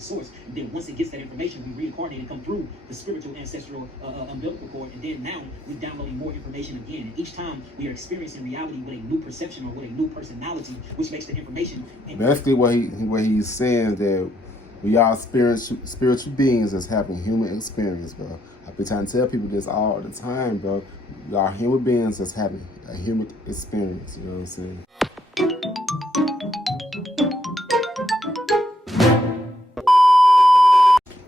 the source. And then once it gets that information, we reincarnate and come through the spiritual ancestral umbilical cord. And then now we're downloading more information again. And each time we are experiencing reality with a new perception or with a new personality, which makes the information. Basically, what he's saying is that we are spiritual beings that's having human experience, bro. I've been trying to tell people this all the time, bro. We are human beings that's having a human experience. You know what I'm saying?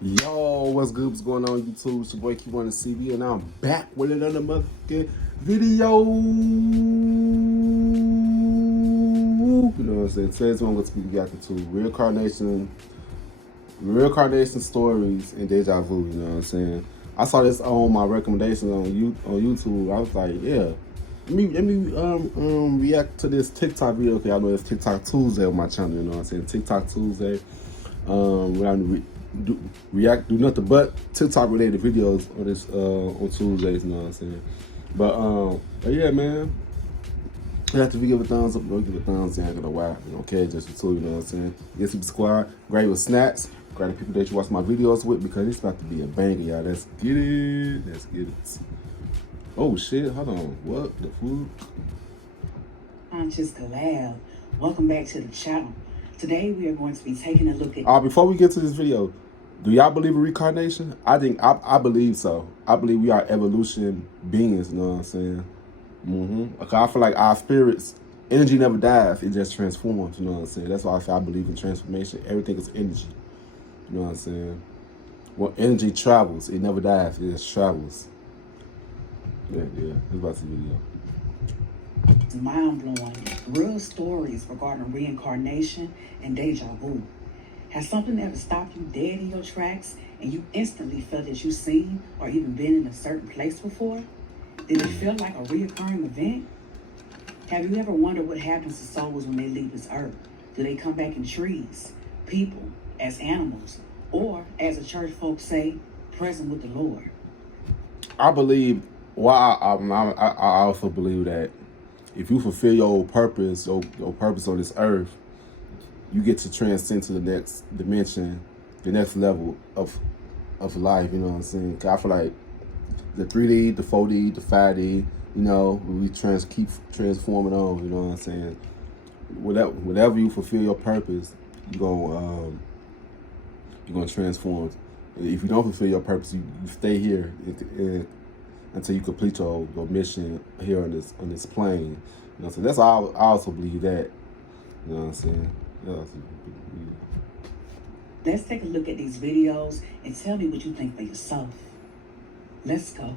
Yo, what's good? What's going on, YouTube? It's your boy Kewonis CV, and I'm back with another motherfucking video. You know what I'm saying? Today's one I'm going to be reacting to reincarnation stories and deja vu. You know what I'm saying? I saw this on my recommendations on YouTube. I was like, yeah, let me react to this TikTok video. Okay, I know it's TikTok Tuesday on my channel. You know what I'm saying? TikTok Tuesday. When I do nothing but TikTok related videos on this on Tuesdays. You know what I'm saying? But yeah, man. You have to give a thumbs up, don't give a thumbs down, gonna why. Okay, just for two, you know what I'm saying? Get Super Squad, grab your snacks, grab the people that you watch my videos with, because it's about to be a banger, y'all. Let's get it. Let's get it. Oh shit, hold on. What the fuck? Conscious collab. Welcome back to the channel. Today we are going to be taking a look at before we get to this video, do y'all believe in reincarnation? I believe so. I believe we are evolution beings, you know what I'm saying? Okay, I feel like our spirits, energy never dies, it just transforms, you know what I'm saying? That's why I believe in transformation. Everything is energy. You know what I'm saying? When energy travels, it never dies, it just travels. Yeah, it's about the video. mind-blowing, real stories regarding reincarnation and deja vu. Has something ever stopped you dead in your tracks and you instantly felt that you've seen or even been in a certain place before? Did it feel like a reoccurring event? Have you ever wondered what happens to souls when they leave this earth? Do they come back in trees, people, as animals, or, as the church folks say, present with the Lord? I believe, I also believe that if you fulfill your purpose, your purpose on this earth, you get to transcend to the next dimension, the next level of life, you know what I'm saying? 'Cause I feel like the 3D, the 4D, the 5D, you know, we keep transforming on, you know what I'm saying? Whatever you fulfill your purpose, you're gonna transform. If you don't fulfill your purpose, you stay here until you complete your mission here on this plane. You know, so that's all. I also believe that. You know what I'm saying? Let's take a look at these videos and tell me what you think for yourself. Let's go.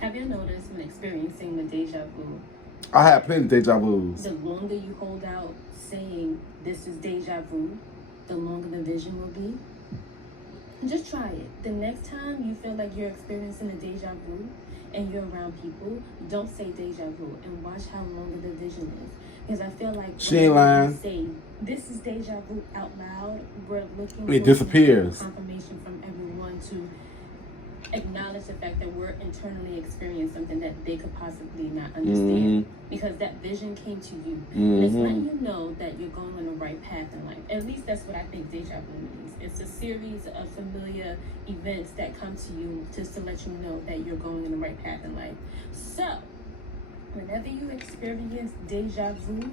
Have you noticed when experiencing the deja vu? I had plenty of deja vus. The longer you hold out saying this is deja vu, the longer the vision will be. And just try it. The next time you feel like you're experiencing a deja vu and you're around people, don't say deja vu and watch how longer the vision is. Because I feel like she ain't lying. Say this is deja vu out loud, we're looking it disappears. Confirmation from everyone to acknowledge the fact that we're internally experiencing something that they could possibly not understand, because that vision came to you. And it's letting you know that you're going on the right path in life. At least that's what I think deja vu means. It's a series of familiar events that come to you just to let you know that you're going in the right path in life. So whenever you experience deja vu,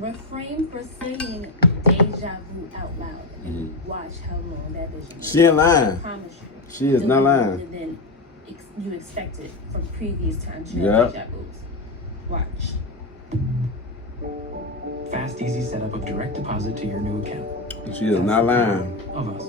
refrain from saying deja vu out loud and watch how long that vision is. She ain't lying. I promise you. She is not lying. Than you expected from previous times you had deja vus. Watch. Fast, easy setup of direct deposit to your new account. She is not lying. Of us.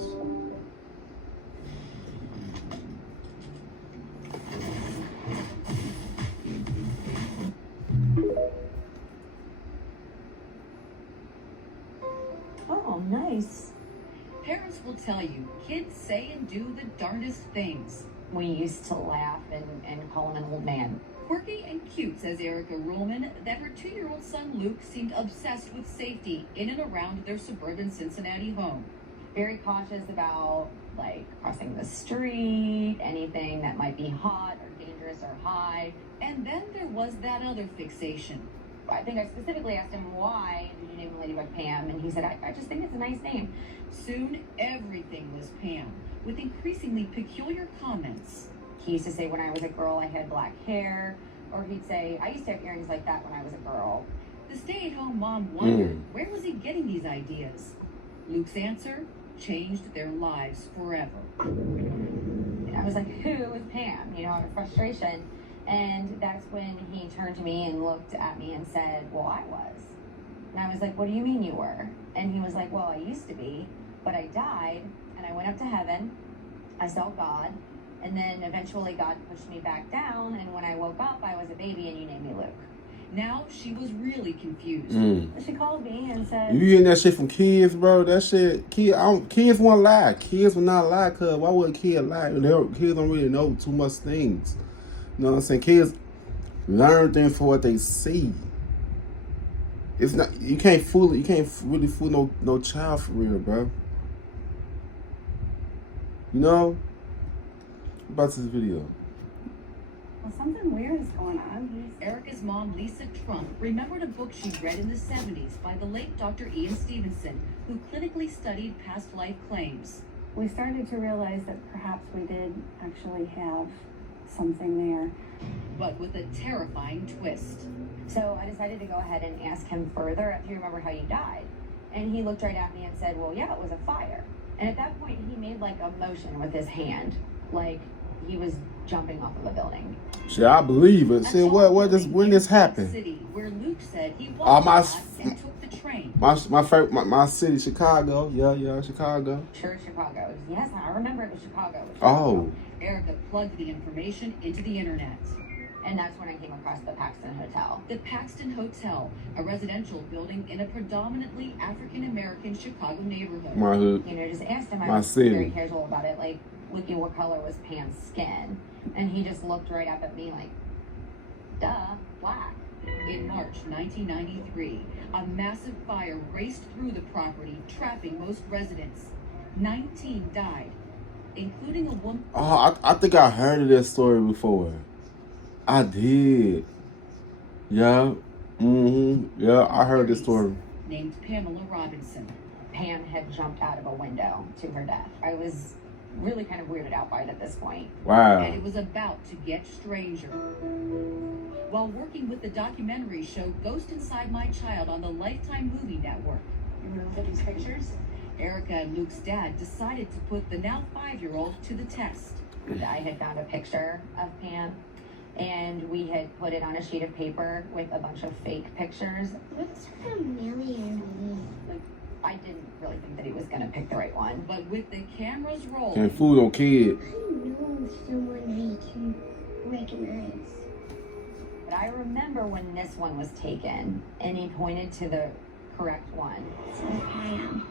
Oh, nice. Parents will tell you, kids say and do the darndest things. We used to laugh and call him an old man. Quirky and cute, says Erica Ruhlman, that her 2-year-old son Luke seemed obsessed with safety in and around their suburban Cincinnati home. Very cautious about, like, crossing the street, anything that might be hot or dangerous or high. And then there was that other fixation, I think I specifically asked him, why did you name the ladybug Pam? And he said, I just think it's a nice name. Soon, everything was Pam, with increasingly peculiar comments. He used to say when I was a girl I had black hair, or he'd say, I used to have earrings like that when I was a girl. The stay-at-home mom wondered, where was he getting these ideas? Luke's answer changed their lives forever. And I was like, who is Pam? You know, out of frustration. And that's when he turned to me and looked at me and said, well, I was. And I was like, what do you mean you were? And he was like, well, I used to be, but I died, and I went up to heaven. I saw God, and then eventually God pushed me back down, and when I woke up, I was a baby, and you named me Luke. Now she was really confused. She called me and said, You getting that shit from kids, bro? That shit, kids won't lie. Kids will not lie, cuz why would a kid lie? Kids don't really know too much things. You know what I'm saying? Kids learn things for what they see. It's not, you can't really fool no child for real, bro. You know? About this video. Well, something weird is going on. Erica's mom, Lisa Trump, remembered a book she'd read in the 70s by the late Dr. Ian Stevenson, who clinically studied past life claims. We started to realize that perhaps we did actually have something there. But with a terrifying twist. so I decided to go ahead and ask him further if you remember how you died. And he looked right at me and said, well, yeah, it was a fire. And at that point, he made like a motion with his hand, like he was jumping off of a building. Shit, I believe it. See, when this happened? City, where Luke said he walked and took the train. My city, Chicago. Yeah, Chicago. Sure, Chicago. Yes, I remember it was Chicago. Oh. Erica plugged the information into the internet. And that's when I came across the Paxton Hotel. The Paxton Hotel, a residential building in a predominantly African-American Chicago neighborhood. My hood. You know, just asked him, My I was city. very casual about it, like, looking what color was Pam's skin. And he just looked right up at me like, duh, black. In March 1993, a massive fire raced through the property, trapping most residents. 19 died, including a woman. Oh, I think I heard of this story before. I did. Yeah. Yeah, I heard this story. Named Pamela Robinson. Pam had jumped out of a window to her death. I was really kind of weirded out by it at this point. Wow. And it was about to get stranger. While working with the documentary show Ghost Inside My Child on the Lifetime Movie Network. You want to look at these pictures? Erica and Luke's dad decided to put the now 5-year-old to the test. I had found a picture of Pam, and we had put it on a sheet of paper with a bunch of fake pictures. What's familiar? I didn't really think that he was going to pick the right one. But with the cameras rolling, Can't fool no kid. I know someone I can recognize. But I remember when this one was taken, and he pointed to the correct one. So Pam.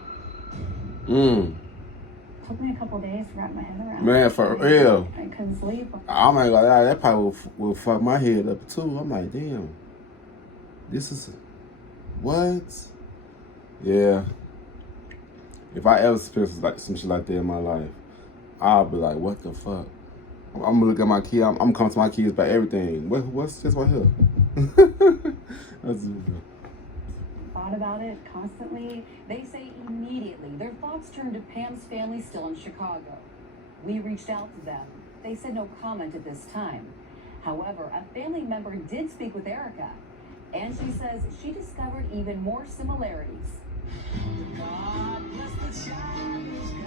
Took me a couple days to wrap my head around. Man, for real. I couldn't sleep. I'm not gonna lie, that probably will fuck my head up too. I'm like, damn. This is what? Yeah. If I ever experience like some shit like that in my life, I'll be like, what the fuck? I'm gonna look at my kid. I'm gonna come to my kids about everything. What's this right here? That's Thought about it constantly. they say immediately their thoughts turned to Pam's family still in Chicago. We reached out to them. They said no comment at this time. However, a family member did speak with Erica, and she says she discovered even more similarities.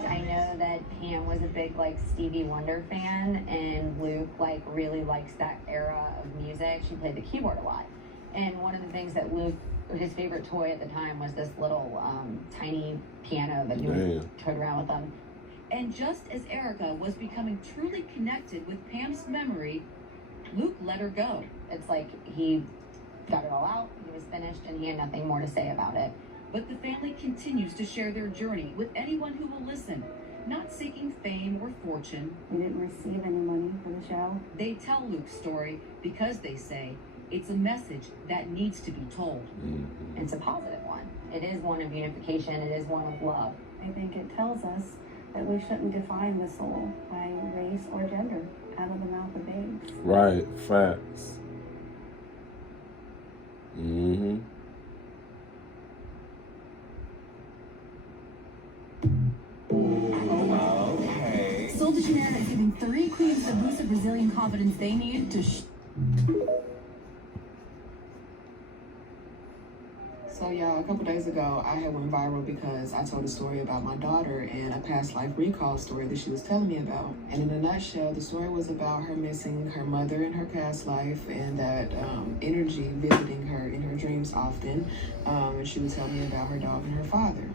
I know that Pam was a big like Stevie Wonder fan, and Luke like really likes that era of music. She played the keyboard a lot, and one of the things that Luke, his favorite toy at the time, was this little tiny piano that he would toy around with them. And just as Erica was becoming truly connected with Pam's memory, Luke let her go. It's like he got it all out, he was finished, and he had nothing more to say about it. But the family continues to share their journey with anyone who will listen, not seeking fame or fortune. We didn't receive any money for the show. They tell Luke's story because they say it's a message that needs to be told. It's a positive one. It is one of unification. It is one of love. I think it tells us that we shouldn't define the soul by race or gender out of the mouth of babes. right. Facts. Mm-hmm. Okay. Sol de Janeiro is giving 3 queens the boost of Brazilian confidence they need to So y'all, a couple days ago, I had went viral because I told a story about my daughter and a past life recall story that she was telling me about. And in a nutshell, the story was about her missing her mother in her past life and that energy visiting her in her dreams often. And she would tell me about her dog and her father.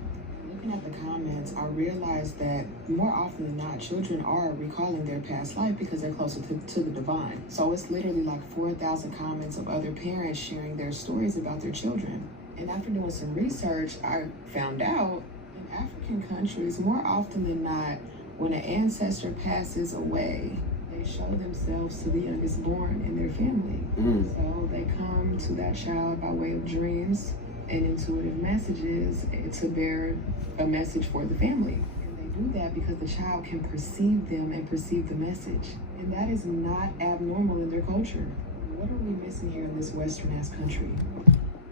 Looking at the comments, I realized that more often than not, children are recalling their past life because they're closer to the divine. So it's literally like 4,000 comments of other parents sharing their stories about their children. And after doing some research, I found out in African countries, more often than not, when an ancestor passes away, they show themselves to the youngest born in their family. So they come to that child by way of dreams and intuitive messages to bear a message for the family. And they do that because the child can perceive them and perceive the message. And that is not abnormal in their culture. What are we missing here in this Western-ass country?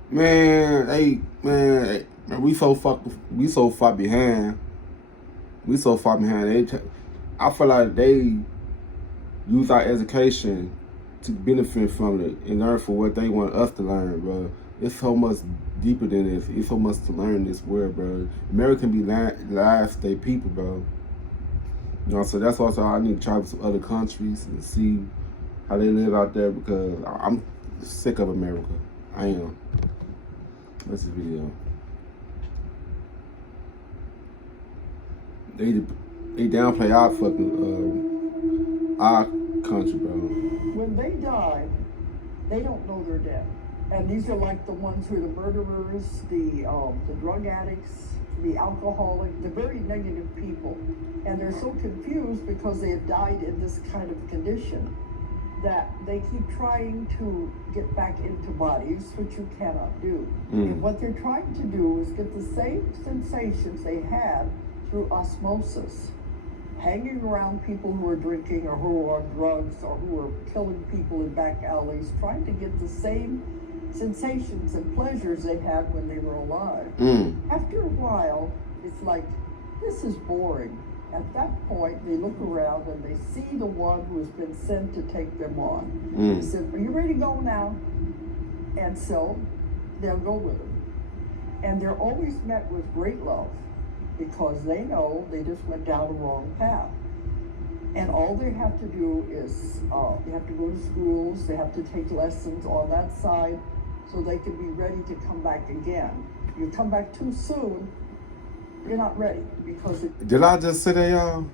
Man, we so far behind. We so far behind. I feel like they use our education to benefit from it and learn from what they want us to learn, bro. It's so much deeper than this. It's so much to learn in this world, bro. America be lies they people, bro. You know, so that's also I need to travel to other countries and see how they live out there because I'm sick of America. I am. What's the video? They downplay our fucking our country, bro. When they die, they don't know they're dead. And these are like the ones who are the murderers, the drug addicts, the alcoholic, the very negative people. And they're so confused because they have died in this kind of condition that they keep trying to get back into bodies, which you cannot do. And what they're trying to do is get the same sensations they had through osmosis, hanging around people who are drinking or who are on drugs or who are killing people in back alleys, trying to get the same sensations and pleasures they had when they were alive. After a while, it's like, this is boring. At that point, they look around and they see the one who has been sent to take them on. He said, are you ready to go now? And so they'll go with him. And they're always met with great love because they know they just went down the wrong path. And all they have to do is, they have to go to schools, they have to take lessons on that side so they can be ready to come back again. You come back too soon, you're not ready because it... Did I just say that, y'all?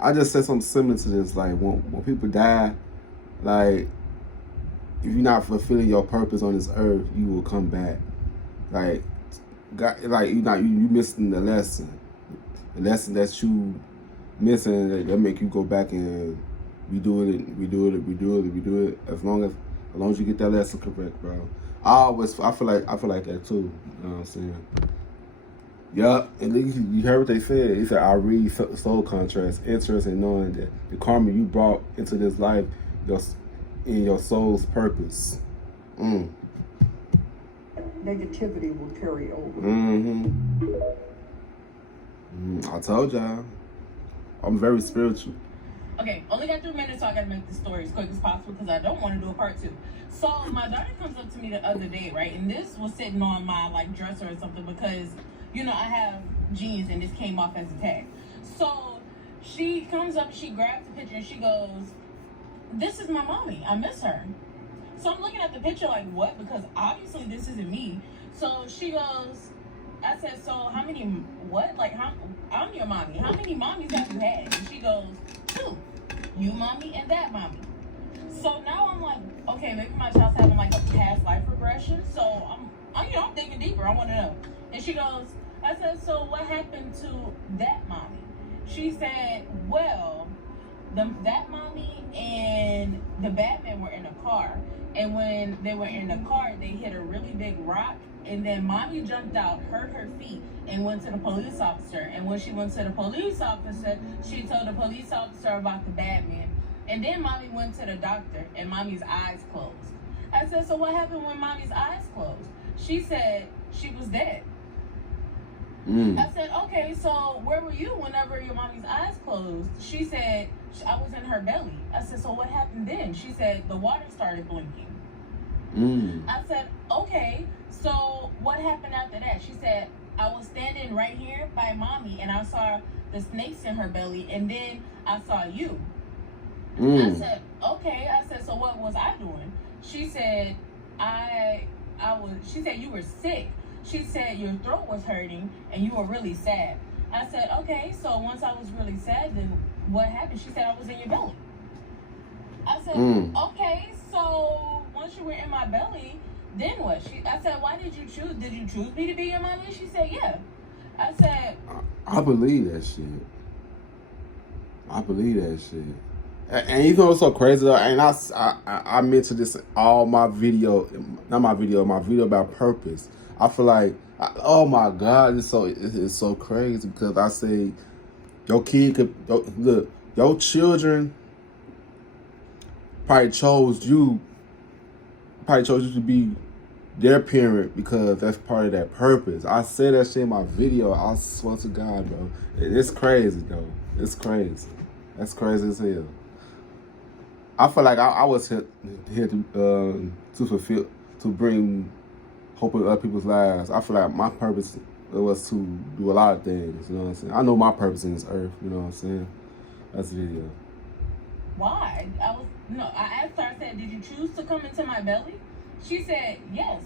I just said something similar to this. Like when people die, like if you're not fulfilling your purpose on this earth, you will come back. Like you missing the lesson that you missing that make you go back and redo it. As long as you get that lesson correct, bro. I feel like that too. You know what I'm saying? Yup, and you heard what they said. He said, I read soul contrast, interest in knowing that the karma you brought into this life in your soul's purpose. Negativity will carry over. I told y'all. I'm very spiritual. Okay, only got 3 minutes, so I gotta make this story as quick as possible because I don't want to do a part 2. So my daughter comes up to me the other day, right? And this was sitting on my dresser or something because you know, I have jeans and this came off as a tag. So she comes up, she grabs the picture and she goes, this is my mommy, I miss her. So I'm looking at the picture like, what? Because obviously this isn't me. So she goes, I said, so how many, what? Like, I'm your mommy. How many mommies have you had? And she goes, 2. You mommy and that mommy. So now I'm like, okay, maybe my child's having like a past life regression. So I'm thinking deeper. I want to know. And she goes, I said, so what happened to that mommy? She said, well, that mommy and the Batman were in a car. And when they were in the car, they hit a really big rock. And then mommy jumped out, hurt her feet, and went to the police officer. And when she went to the police officer, she told the police officer about the Batman. And then mommy went to the doctor, and mommy's eyes closed. I said, so what happened when mommy's eyes closed? She said she was dead. I said, okay, so where were you whenever your mommy's eyes closed? She said, I was in her belly. I said, so what happened then? She said, the water started blinking. I said, okay, so what happened after that? She said, I was standing right here by mommy and I saw the snakes in her belly and then I saw you. I said, okay. I said, so what was I doing? She said, she said you were sick. She said your throat was hurting and you were really sad. I said, okay, so once I was really sad, then what happened? She said I was in your belly. I said, okay, so once you were in my belly, then what? I said, why did you choose? Did you choose me to be your mommy? She said, yeah. I said, I believe that shit. I believe that shit. And you know what's so crazy though? And I mentioned this in all my video, my video about purpose. I feel like, oh my God, it's so crazy because I say, your kid could, look, your children probably chose you to be their parent because that's part of that purpose. I said that shit in my video. I swear to God, bro. It's crazy, though. It's crazy. That's crazy as hell. I feel like I was here to fulfill, to bring hope in other people's lives. I feel like my purpose was to do a lot of things, you know what I'm saying? I know my purpose in this earth, you know what I'm saying? That's the video. Why? I asked her, I said, did you choose to come into my belly? She said, yes.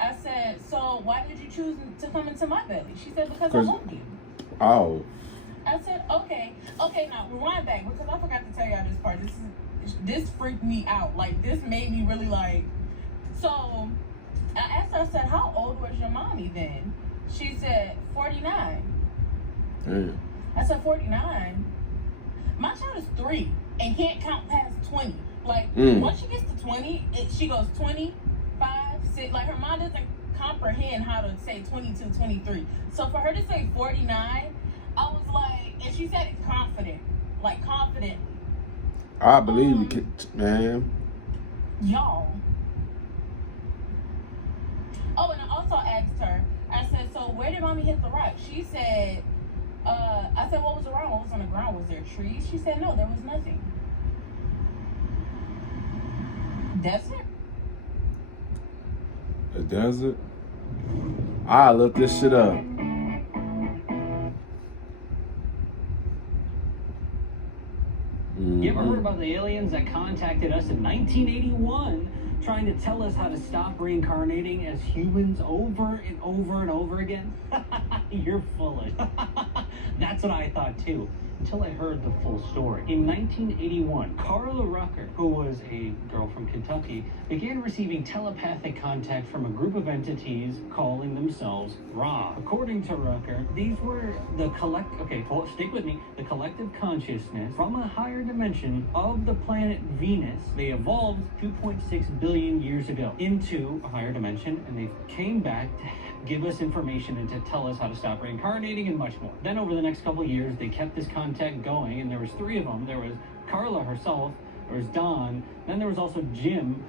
I said, so why did you choose to come into my belly? She said, because I love you. Oh. I said, okay, now rewind back because I forgot to tell y'all this part. This freaked me out. Like, this made me really like, so I asked her, I said, how old was your mommy then? She said, 49. Damn. I said, 49? My child is 3 and can't count past 20. Like, once she gets to 20, she goes 20, 5, 6. Like, her mom doesn't comprehend how to say 22, 23. So for her to say 49, I was like, and she said it confidently. I believe you, man. Y'all. Oh, and I also asked her, I said, so where did mommy hit the rock? She said, I said, what was around? What was on the ground? Was there trees? She said, no, there was nothing. Desert? A desert? I look this shit up. You ever heard about the aliens that contacted us in 1981 trying to tell us how to stop reincarnating as humans over and over and over again? You're foolish. That's what I thought too, until I heard the full story. In 1981, Carla Rucker, who was a girl from Kentucky, began receiving telepathic contact from a group of entities calling themselves Ra. According to Rucker, these were the stick with me, the collective consciousness from a higher dimension of the planet Venus. They evolved 2.6 billion years ago into a higher dimension, and they came back to give us information and to tell us how to stop reincarnating and much more. Then over the next couple of years, they kept this contact going, and there was 3 of them. There was Carla herself, there was Don, then there was also Jim,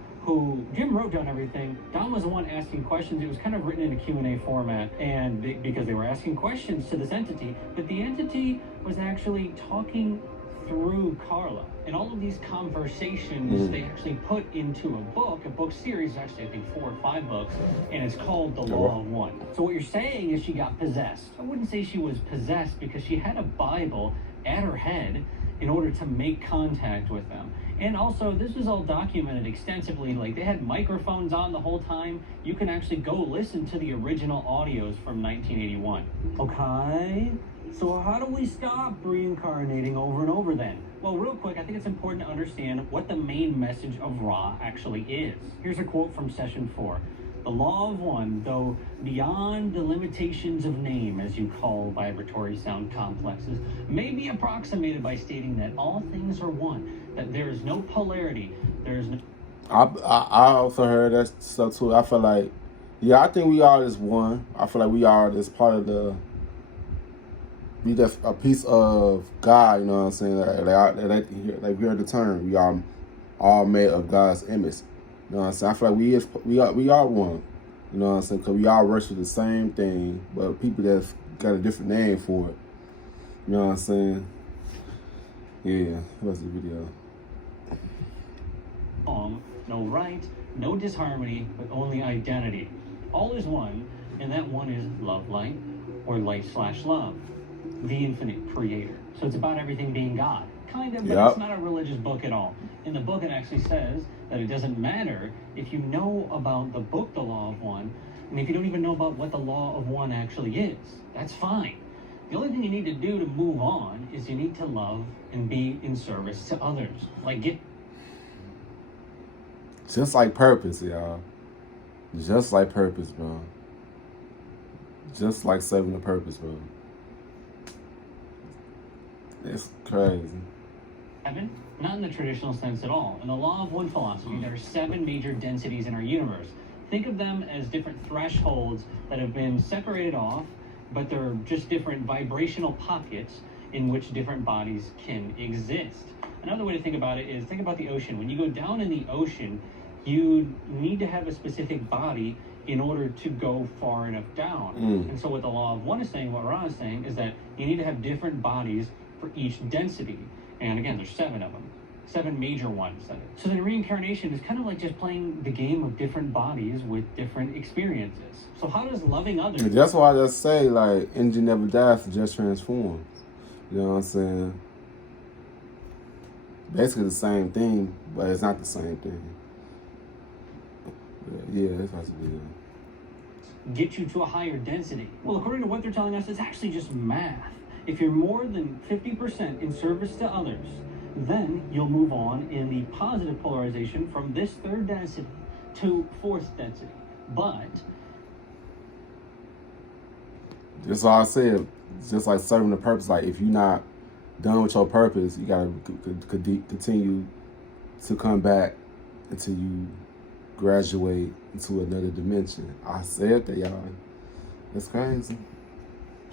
Jim wrote down everything. Don was the one asking questions. It was kind of written in a Q&A format, and because they were asking questions to this entity, but the entity was actually talking through Carla. And all of these conversations they actually put into a book series, actually I think 4 or 5 books, and it's called The Law of One. So what you're saying is she got possessed. I wouldn't say she was possessed because she had a Bible at her head in order to make contact with them. And also, this was all documented extensively. Like, they had microphones on the whole time. You can actually go listen to the original audios from 1981. Okay, so how do we stop reincarnating over and over then? Well, real quick, I think it's important to understand what the main message of Ra actually is. Here's a quote from session 4. The law of one, though beyond the limitations of name, as you call vibratory sound complexes, may be approximated by stating that all things are one, that there is no polarity, there is no... I also heard that stuff too. I feel like, I think we are just one. I feel like we are just part of we just a piece of God, you know what I'm saying? Like we heard the term, we are all made of God's image. You know what I'm saying? I feel like we are one. You know what I'm saying? Because we all worship the same thing, but people that's got a different name for it. You know what I'm saying? Yeah, what's the video? No right, no disharmony, but only identity. All is one, and that one is love light, or light/love, the infinite creator. So it's about everything being God. Kind of, but it's not a religious book at all. In the book, it actually says that it doesn't matter if you know about the book, The Law of One, and if you don't even know about what the Law of One actually is. That's fine. The only thing you need to do to move on is you need to love and be in service to others. Just like purpose, y'all. Just like purpose, bro. Just like serving the purpose, bro. It's crazy. Heaven? Not in the traditional sense at all. In the Law of One philosophy, there are 7 major densities in our universe. Think of them as different thresholds that have been separated off, but they're just different vibrational pockets in which different bodies can exist. Another way to think about it is think about the ocean. When you go down in the ocean, you need to have a specific body in order to go far enough down. And so what the Law of One is saying, what Ron is saying, is that you need to have different bodies for each density. And again, there's 7 of them. 7 major ones. So then reincarnation is kind of like just playing the game of different bodies with different experiences. So how does loving others... That's why I just say, like, energy never dies, it just transforms. You know what I'm saying? Basically the same thing, but it's not the same thing. But yeah, that's how it is. Get you to a higher density. Well, according to what they're telling us, it's actually just math. If you're more than 50% in service to others, then you'll move on in the positive polarization from this 3rd density to 4th density. But just like I said, just like serving the purpose. Like if you're not done with your purpose, you gotta continue to come back until you graduate into another dimension. I said that, y'all. That's crazy.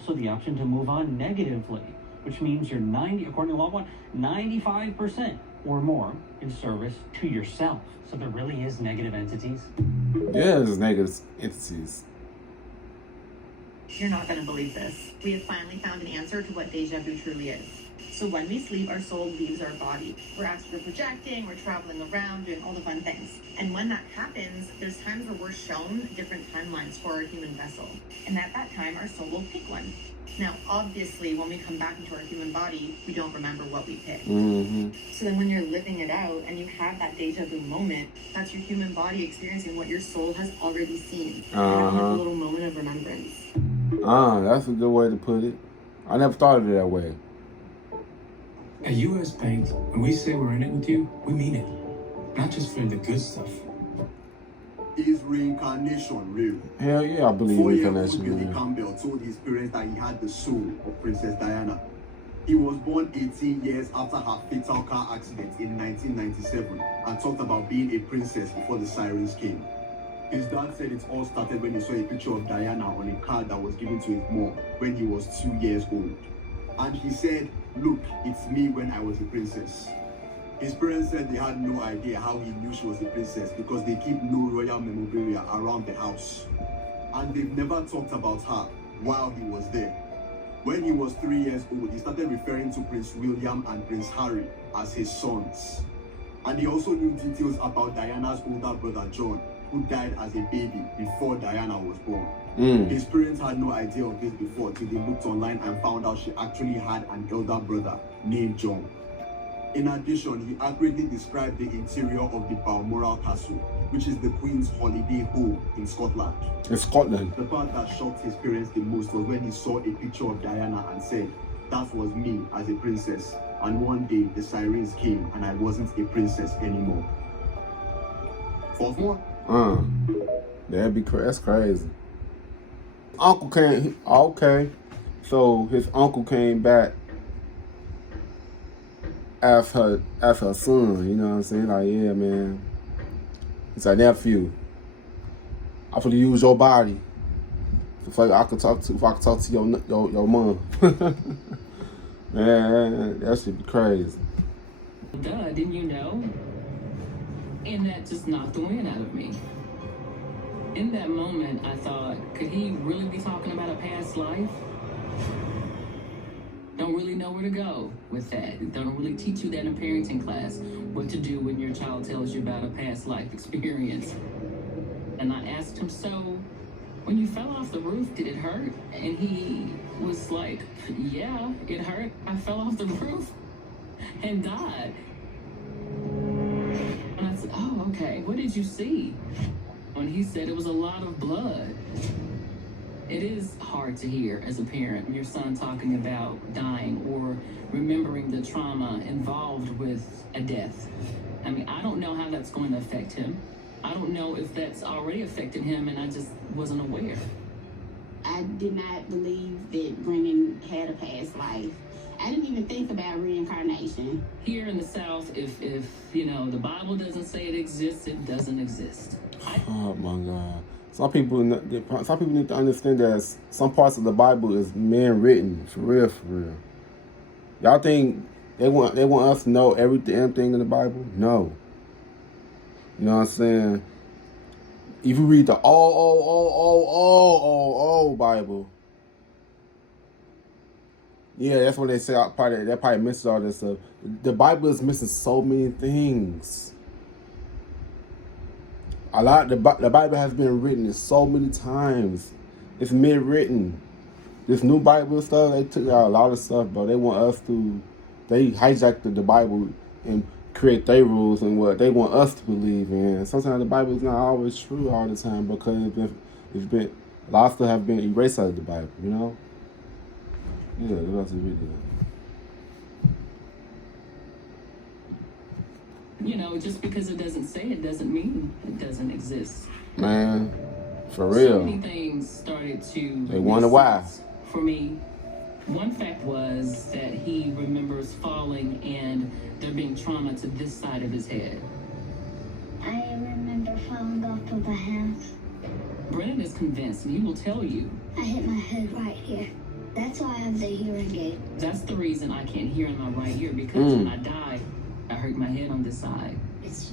so the option to move on negatively, which means you're according to Law 1, 95% or more in service to yourself. So there really is negative entities. Yeah, there's negative entities. You're not going to believe this. We have finally found an answer to what deja vu truly is. So when we sleep, our soul leaves our body. We're astral projecting, we're traveling around, doing all the fun things. And when that happens, there's times where we're shown different timelines for our human vessel. And at that time, our soul will pick one. Now, obviously, when we come back into our human body, we don't remember what we picked. Mm-hmm. So then when you're living it out and you have that deja vu moment, that's your human body experiencing what your soul has already seen. Having a little moment of remembrance. That's a good way to put it. I never thought of it that way. At U.S. Bank, when we say we're in it with you, we mean it. Not just for the good stuff. Is reincarnation real? Hell yeah, I believe reincarnation real. Billy Campbell told his parents that he had the soul of Princess Diana. He was born 18 years after her fatal car accident in 1997 and talked about being a princess before the sirens came. His dad said it all started when he saw a picture of Diana on a card that was given to his mom when he was 2 years old. And he said, "Look, it's me when I was a princess." His parents said they had no idea how he knew she was a princess because they keep no royal memorabilia around the house. And they've never talked about her while he was there. When he was 3 years old, he started referring to Prince William and Prince Harry as his sons. And he also knew details about Diana's older brother John, who died as a baby before Diana was born. His parents had no idea of this before till they looked online and found out she actually had an elder brother named John. In addition, he accurately described the interior of the Balmoral Castle, which is the Queen's holiday home in Scotland. In Scotland. The part that shocked his parents the most was when he saw a picture of Diana and said, "That was me as a princess. And one day the sirens came and I wasn't a princess anymore." Fourth one. That's crazy. Uncle came, okay. So his uncle came back after her son, you know what I'm saying? Like, yeah, man. It's like, nephew, I'm gonna use your body. If I could talk to your mom. Man, that should be crazy. Duh, didn't you know? And that just knocked the wind out of me. In that moment, I thought, could he really be talking about a past life? Don't really know where to go with that. They don't really teach you that in parenting class, what to do when your child tells you about a past life experience. And I asked him, so when you fell off the roof, did it hurt? And he was like, yeah, it hurt. I fell off the roof and died. And I said, oh, okay, what did you see? And he said it was a lot of blood. It is hard to hear as a parent, your son talking about dying or remembering the trauma involved with a death. I mean, I don't know how that's going to affect him. I don't know if that's already affected him and I just wasn't aware. I did not believe that Brennan had a past life. I didn't even think about reincarnation. Here in the South, if you know, the Bible doesn't say it exists, it doesn't exist. Oh my God. Some people need to understand that some parts of the Bible is man written, for real, for real. Y'all think they want us to know every damn thing in the Bible? No. You know what I'm saying? If you read the old Bible, yeah, that's when they say that probably misses all this stuff. The Bible is missing so many things. The Bible has been written so many times. It's mid-written. This new Bible stuff, they took out a lot of stuff, but they want us to. They hijacked the Bible and create their rules and what they want us to believe in. Sometimes the Bible is not always true all the time because it's been a lot of stuff have been erased out of the Bible. You know. Yeah, that's a video. You know, just because it doesn't say it doesn't mean it doesn't exist. Man, for real. So many things started to. They wonder why. For me, one fact was that he remembers falling and there being trauma to this side of his head. I remember falling off of a house. Brennan is convinced, and he will tell you. I hit my head right here. That's why I have the hearing aid. That's the reason I can't hear in my right ear, because when I died, I hurt my head on this side. It's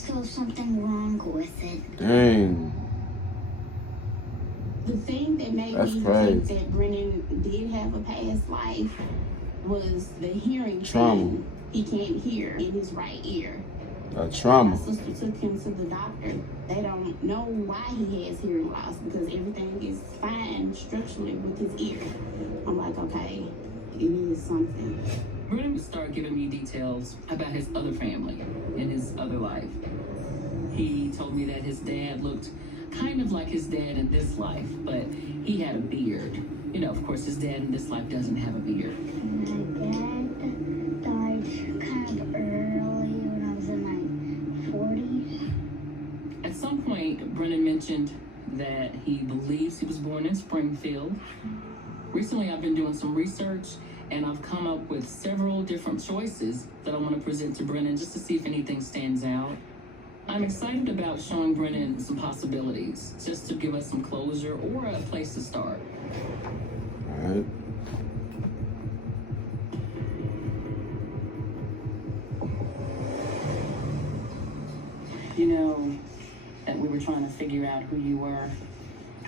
still something wrong with it. Dang. The thing that made me think that Brennan did have a past life was the hearing trauma. Thing. He can't hear in his right ear. Trauma. My sister took him to the doctor. They don't know why he has hearing loss because everything is fine structurally with his ear. I'm like, okay, it is something. Brennan would start giving me details about his other family and his other life. He told me that his dad looked kind of like his dad in this life, but he had a beard. You know, of course, his dad in this life doesn't have a beard. My dad died kind of early when I was in my 40s. At some point, Brennan mentioned that he believes he was born in Springfield. Recently, I've been doing some research, and I've come up with several different choices that I want to present to Brennan just to see if anything stands out. I'm excited about showing Brennan some possibilities, just to give us some closure or a place to start. All right. You know that we were trying to figure out who you were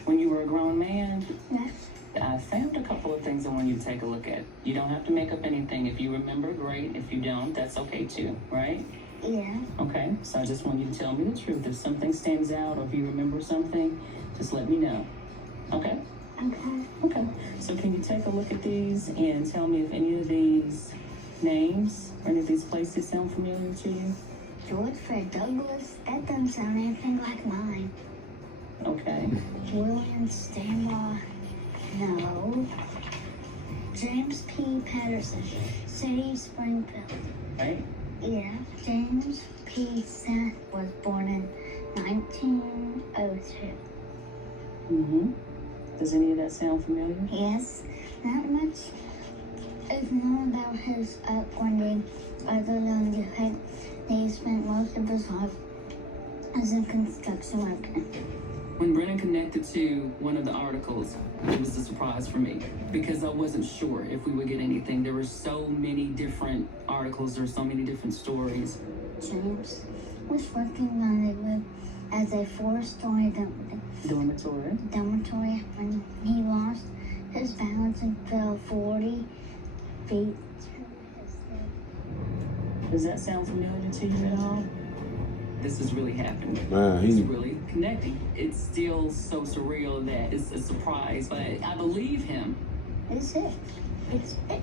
when you were a grown man? Yes. I found a couple of things I want you to take a look at. You don't have to make up anything. If you remember, great. If you don't, that's okay too, right? Yeah. Okay, so I just want you to tell me the truth. If something stands out or if you remember something, just let me know. Okay? Okay. Okay. So can you take a look at these and tell me if any of these names or any of these places sound familiar to you? George Fred Douglas, that doesn't sound anything like mine. Okay. William Stanlaw, no. James P. Patterson, City of Springfield. Right? Yeah. James P. Smith was born in 1902. Mm-hmm. Does any of that sound familiar? Yes. Not much is known about his upbringing other than the fact that he spent most of his life as a construction worker. When Brennan connected to one of the articles, it was a surprise for me because I wasn't sure if we would get anything. There were so many different articles, there were so many different stories. James was working on it as a 4-story Dormitory. when he lost his balance and fell 40 feet. Does that sound familiar to you at all? This is really happening. Man, It's really connecting. It's still so surreal that it's a surprise, but I believe him. It's it. It's it.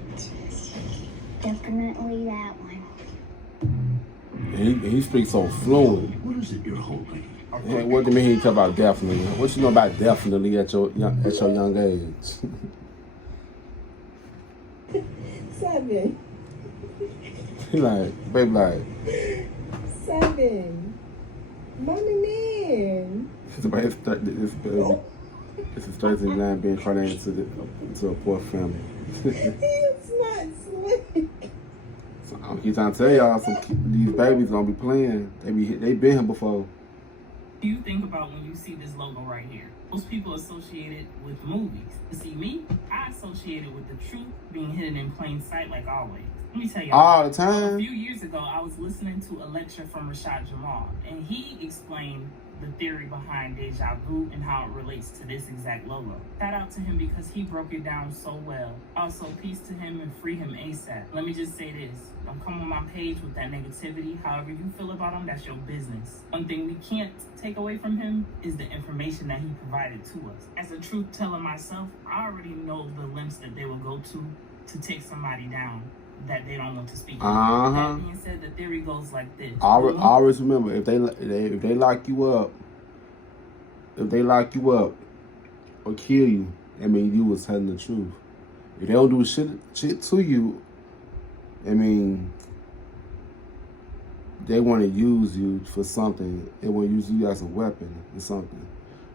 Definitely that one. He speaks so fluent. What is it you're holding? Yeah, what do you mean he talk about definitely? What you know about definitely at your young age? 7. He like, baby, like. 7. Mommy man. This is 39 being incarnated to a poor family. He's not slick. So I'm keep trying to tell y'all, these babies gonna be playing. They been here before. Do you think about when you see this logo right here? Most people associate it with movies. You see me? I associate it with the truth being hidden in plain sight, like always. Let me tell you. All the time. A few years ago, I was listening to a lecture from Rashad Jamal, and he explained the theory behind deja vu and how it relates to this exact logo. Shout out to him because he broke it down so well. Also, peace to him and free him ASAP. Let me just say this. Don't come on my page with that negativity. However you feel about him, that's your business. One thing we can't take away from him is the information that he provided to us. As a truth teller myself, I already know the lengths that they will go to take somebody down that they don't want to speak. That being said, the theory goes like this. Always remember, if they lock you up, or kill you, I mean, you was telling the truth. If they don't do shit to you, I mean, they want to use you for something. They want to use you as a weapon or something.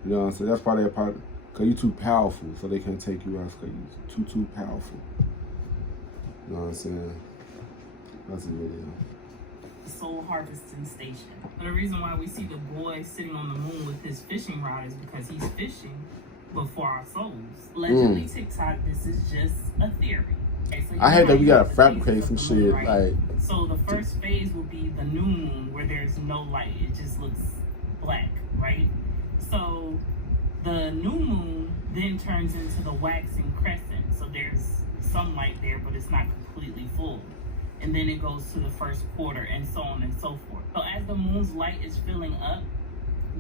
You know what I'm saying? That's probably a part, because you're too powerful, so they can't take you out because you're too powerful. You know what I'm saying? That's a video. Soul harvesting station. But the reason why we see the boy sitting on the moon with his fishing rod is because he's fishing, but for our souls. Allegedly, TikTok, this is just a theory. Okay, so I hate that we gotta fabricate some shit. Right? Like, so the first phase will be the new moon, where there's no light; it just looks black, right? So the new moon then turns into the waxing crescent. So there's some light there, but it's not completely full. And then it goes to the first quarter and so on and so forth. So as the moon's light is filling up,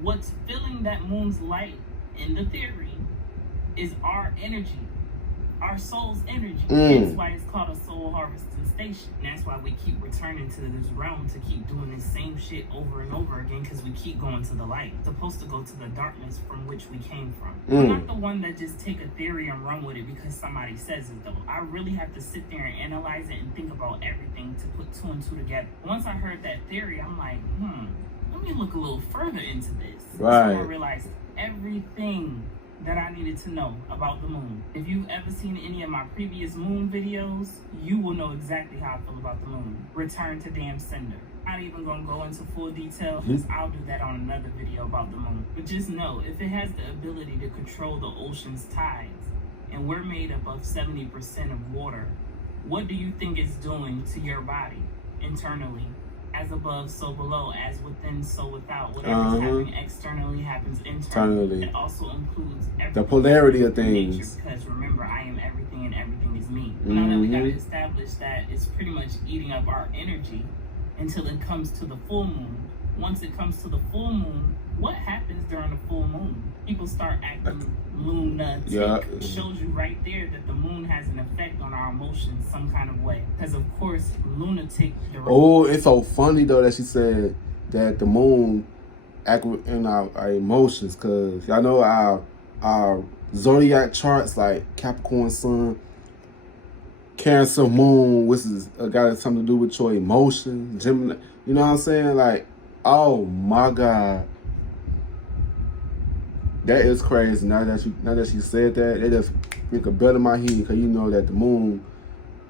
what's filling that moon's light in the theory is our energy, our soul's energy. That's why it's called a soul harvesting station. And that's why we keep returning to this realm to keep doing the same shit over and over again, because we keep going to the light. It's supposed to go to the darkness from which we came from. I'm not the one that just take a theory and run with it because somebody says it though. I really have to sit there and analyze it and think about everything to put 2 and 2 together. Once I heard that theory, I'm like, let me look a little further into this. Right. So I realized everything that I needed to know about the moon. If you've ever seen any of my previous moon videos, you will know exactly how I feel about the moon. Return to damn sender. Not even gonna go into full detail because I'll do that on another video about the moon. But just know, if it has the ability to control the ocean's tides, and we're made up of 70% of water, what do you think it's doing to your body internally? As above, so below. As within, so without. Whatever's happening externally happens internally. It also includes everything. The polarity of things. Nature, because remember, I am everything and everything is me. Now that we got to establish that it's pretty much eating up our energy until it comes to the full moon. Once it comes to the full moon, what happens during the full moon? People start acting lunatic. It shows you right there that the moon has an effect on our emotions some kind of way. Because of course, lunatic. Oh, it's so funny though that she said that the moon act in our emotions. Because y'all know our zodiac charts, like Capricorn Sun, Cancer Moon, which is got something to do with your emotions. Gemini, you know what I'm saying? Like, oh my God. That is crazy. Now that she said that, it just make a bell in my head, because you know that the moon,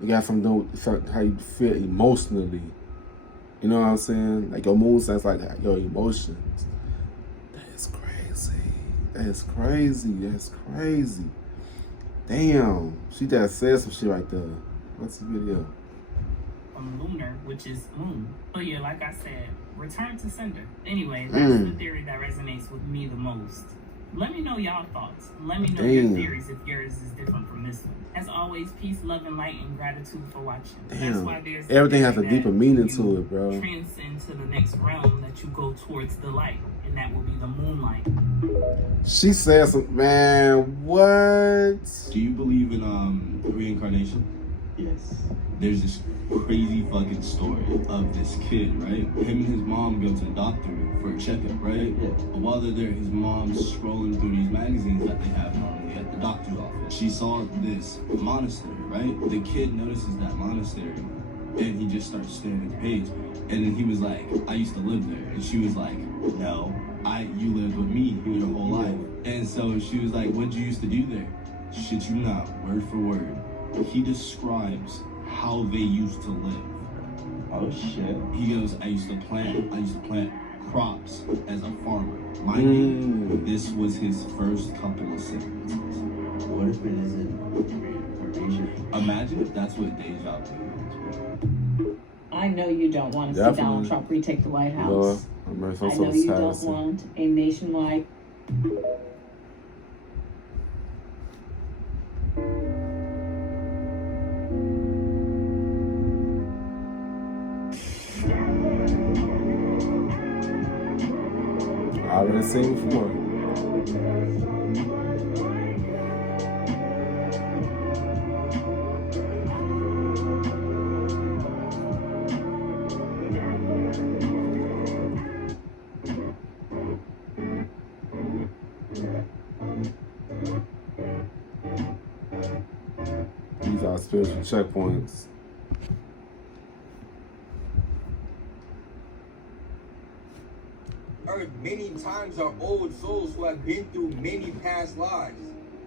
it got something to do with how you feel emotionally. You know what I'm saying? Like your moon sounds like your emotions. That is crazy. That's crazy. That's crazy. Damn. She just said some shit right there. What's the video? from lunar, which is moon. So yeah, like I said, return to sender. Anyway, that's the theory that resonates with me the most. Let me know y'all thoughts. Let me know your theories if yours is different from this one. As always, peace, love, and light, and gratitude for watching. That's why there's everything has a deeper meaning to it, bro. Transcend to the next realm that you go towards the light, and that will be the moonlight. She says, man, what? Do you believe in reincarnation? Yes. There's this crazy fucking story of this kid, right? Him and his mom go to the doctor for a checkup, right? Yeah. But while they're there, his mom's scrolling through these magazines that they have normally at the doctor's office. She saw this monastery, right? The kid notices that monastery, and he just starts staring at the page. And then he was like, I used to live there. And she was like, no, you lived with me your whole life. And so she was like, what'd you used to do there? Shit you not, word for word. He describes how they used to live. Oh shit. He goes, I used to plant crops as a farmer. Mind you, this was his first couple of sentences. What if it isn't reincarnation? Imagine if that's what Deja Vu. I know you don't want to see Donald Trump retake the White House. I know you don't want a nationwide. I already seen before. These are spiritual checkpoints. Earth many times are old souls who have been through many past lives.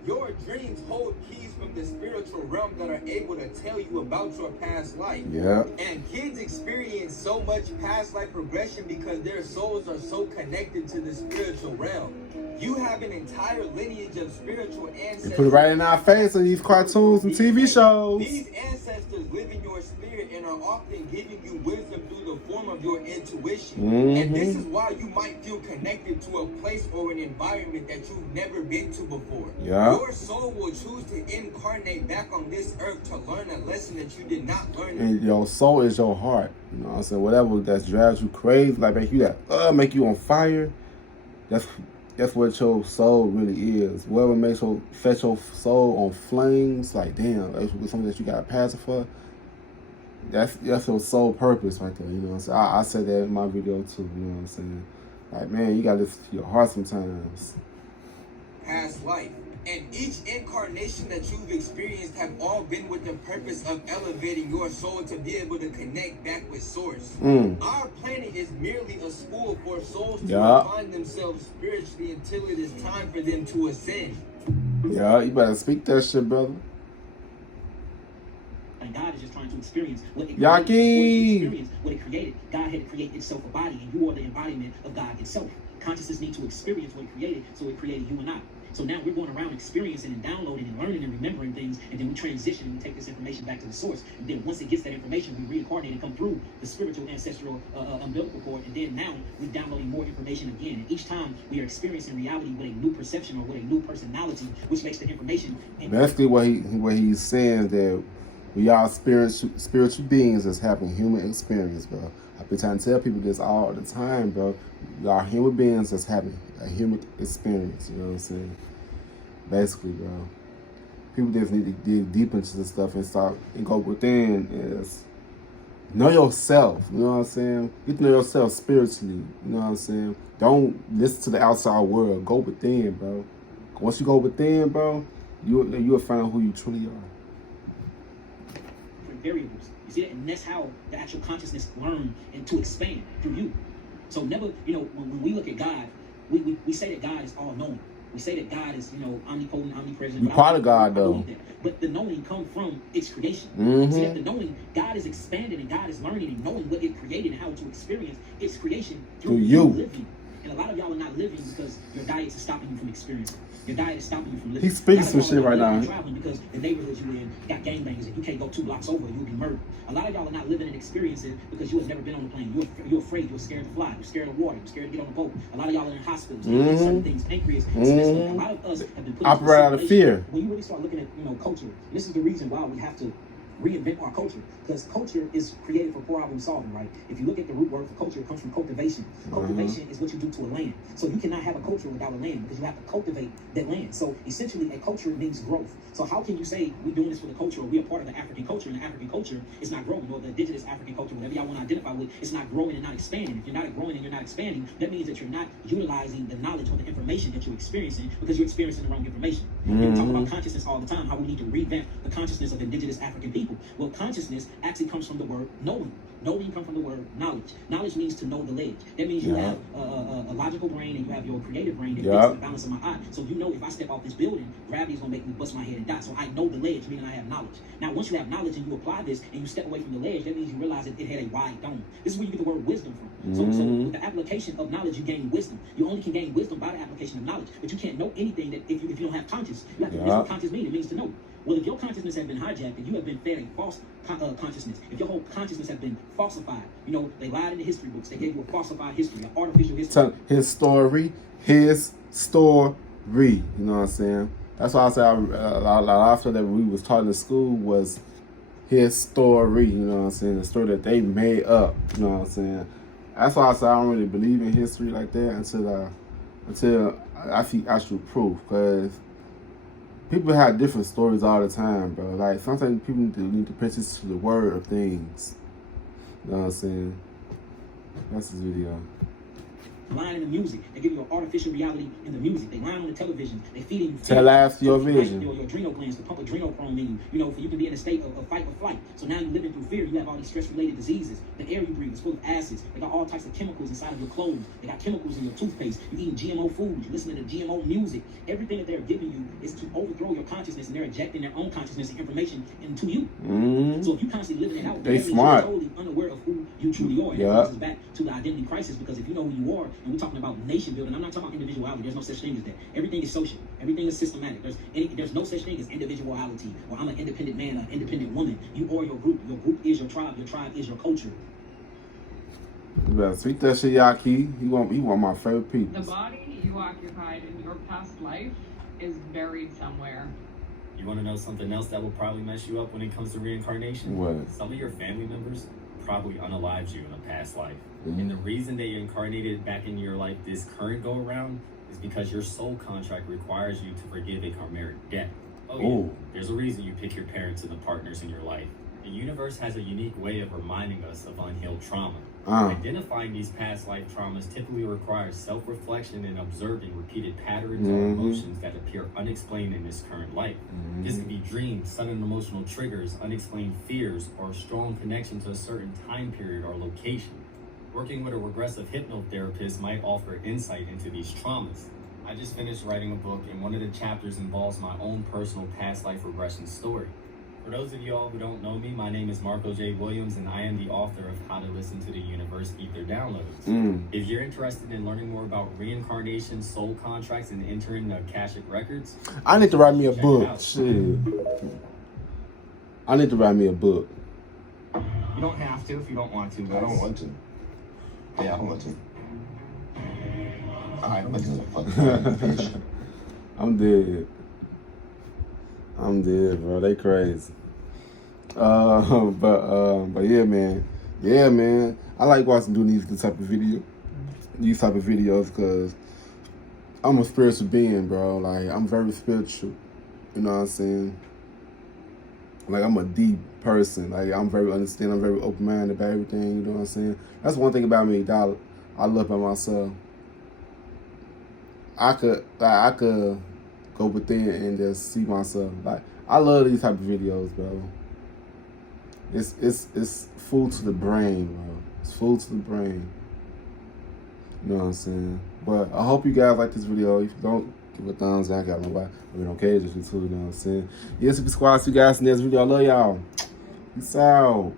Your dreams hold keys from the spiritual realm that are able to tell you about your past life. Yeah. And kids experience so much past life progression because their souls are so connected to the spiritual realm. You have an entire lineage of spiritual ancestors. They put it right in our face in these cartoons and TV shows. These ancestors live in your spirit and are often giving you wisdom through the form of your intuition. And this is why you might feel connected to a place or an environment that you've never been to before. Yeah. Your soul will choose to incarnate back on this earth to learn a lesson that you did not learn. And your soul is your heart. You know what I'm saying? Whatever that drives you crazy, like make you on fire, that's what your soul really is. Whatever makes set your soul on flames, like damn, that's something that you got a passion for. That's your soul purpose right there. You know what I'm saying? I said that in my video too. You know what I'm saying? Like man, you gotta listen to your heart sometimes. Past life. And each incarnation that you've experienced have all been with the purpose of elevating your soul to be able to connect back with Source. Our planet is merely a school for souls to refine themselves spiritually until it is time for them to ascend. Yeah, you better speak that shit, brother. And God is just trying to experience what it created. What it created. God had to create itself a body, and you are the embodiment of God itself. Consciousness needs to experience what it created, so it created you and I. So now we're going around experiencing and downloading and learning and remembering things, and then we transition and we take this information back to the source. And then once it gets that information, we reincarnate and come through the spiritual ancestral umbilical cord, and then now we're downloading more information again. And each time we are experiencing reality with a new perception or with a new personality, which makes the information. Basically, what he's saying is that we are spiritual beings that's having human experience, bro. I've been trying to tell people this all the time, bro. We are human beings that's having a human experience, you know what I'm saying? Basically, bro. People just need to dig deep into this stuff and start and go within is know yourself, you know what I'm saying? Get to know yourself spiritually, you know what I'm saying? Don't listen to the outside world. Go within, bro. Once you go within, bro, you'll find out who you truly are. Variables. You see that? And that's how the actual consciousness learn and to expand through you. So never, when we look at God, we say that God is all-knowing. We say that God is, omnipotent, omnipresent. You're part of God, though. But the knowing comes from its creation. See that? The knowing, God is expanding and God is learning and knowing what it created and how to experience its creation through you living. And a lot of y'all are not living because your diet is stopping you from experiencing. Your diet is stopping you from living. He's speaking some shit right now. Traveling because the neighborhoods you in got gangbangers and you can't go 2 blocks over, you'll be murdered. A lot of y'all are not living and experiencing because you have never been on a plane. You're afraid. You're scared to fly. You're scared of water. You're scared to get on a boat. A lot of y'all are in hospitals. Certain things, pancreas, a lot of us have been put operate out of fear. When you really start looking at culture, this is the reason why we have to reinvent our culture, because culture is created for problem solving, right? If you look at the root word for culture, it comes from cultivation. Cultivation is what you do to a land. So you cannot have a culture without a land because you have to cultivate that land. So essentially a culture means growth. So how can you say we're doing this for the culture or we're a part of the African culture and the African culture is not growing, or the indigenous African culture, whatever y'all want to identify with, it's not growing and not expanding. If you're not growing and you're not expanding, that means that you're not utilizing the knowledge or the information that you're experiencing because you're experiencing the wrong information. We talk about consciousness all the time, how we need to revamp the consciousness of indigenous African people. Well, consciousness actually comes from the word knowing. Knowing comes from the word knowledge. Knowledge means to know the ledge. That means you have a logical brain and you have your creative brain that fits the balance of my eye. So you know if I step off this building, gravity is going to make me bust my head and die. So I know the ledge, meaning I have knowledge. Now, once you have knowledge and you apply this and you step away from the ledge, that means you realize that it had a wide dome. This is where you get the word wisdom from. So with the application of knowledge, you gain wisdom. You only can gain wisdom by the application of knowledge. But you can't know anything that if you don't have conscience. You have to what conscious means. It means to know. Well, if your consciousness has been hijacked and you have been fed a false consciousness, if your whole consciousness has been falsified, they lied in the history books. They gave you a falsified history, an artificial history. His story. You know what I'm saying? That's why I said a lot of stuff that we was taught in school was his story. You know what I'm saying? The story that they made up. You know what I'm saying? That's why I said I don't really believe in history like that until I see actual proof, because people have different stories all the time, bro. Like, sometimes people need to pay attention to the word of things. You know what I'm saying? That's this video. Lying in the music. They give you an artificial reality in the music. They line on the television. They feeding you. Tell us your vision. Your adrenal glands to pump adrenochrome in you. For you can be in a state of fight or flight. So now you're living through fear. You have all these stress-related diseases. The air you breathe is full of acids. They got all types of chemicals inside of your clothes. They got chemicals in your toothpaste. You eating GMO foods. You listening to GMO music. Everything that they're giving you is to overthrow your consciousness, and they're injecting their own consciousness and information into you. So if you constantly living it out, they that means smart. you're totally unaware of who you truly are. And it brings us back to the identity crisis, because if you know who you are, and we're talking about nation building, I'm not talking about individuality. There's no such thing as that. Everything is social. Everything is systematic. There's no such thing as individuality, or I'm an independent man, an independent woman. You are your group. Your group is your tribe. Your tribe is your culture. You better speak that shit, Yaki. He want my favorite people. The body you occupied in your past life is buried somewhere. You want to know something else that will probably mess you up when it comes to reincarnation? What? Some of your family members probably unalived you in a past life. And the reason they incarnated back in your life this current go around is because your soul contract requires you to forgive a karmic debt. There's a reason you pick your parents and the partners in your life. The universe has a unique way of reminding us of unhealed trauma. Identifying these past life traumas typically requires self-reflection and observing repeated patterns or emotions that appear unexplained in this current life. This could be dreams, sudden emotional triggers, unexplained fears, or a strong connection to a certain time period or location. Working with a regressive hypnotherapist might offer insight into these traumas. I just finished writing a book, and one of the chapters involves my own personal past life regression story. For those of y'all who don't know me, my name is Marco J. Williams, and I am the author of How to Listen to the Universe Eat Their Downloads. If you're interested in learning more about reincarnation, soul contracts, and entering the Akashic records, I need to write me a book. Shit. I need to write me a book. You don't have to if you don't want to, guys. I don't want to. Yeah, I don't want to. Alright, let's I'm dead. Bro. They crazy. But yeah, man. Yeah, man. I like watching these type of videos because I'm a spiritual being, bro. Like, I'm very spiritual. You know what I'm saying? Like, I'm a deep person. Like, I'm very understanding. I'm very open-minded about everything. You know what I'm saying? That's one thing about me that I love about myself. I could go within and just see myself. Like, I love these type of videos, bro. It's food to the brain, bro. It's food to the brain. You know what I'm saying? But I hope you guys like this video. If you don't, give a thumbs up. I got nobody. I mean, okay, just too. You know what I'm saying? Yes, subscribe. See you guys in the next video. I love y'all. Peace out.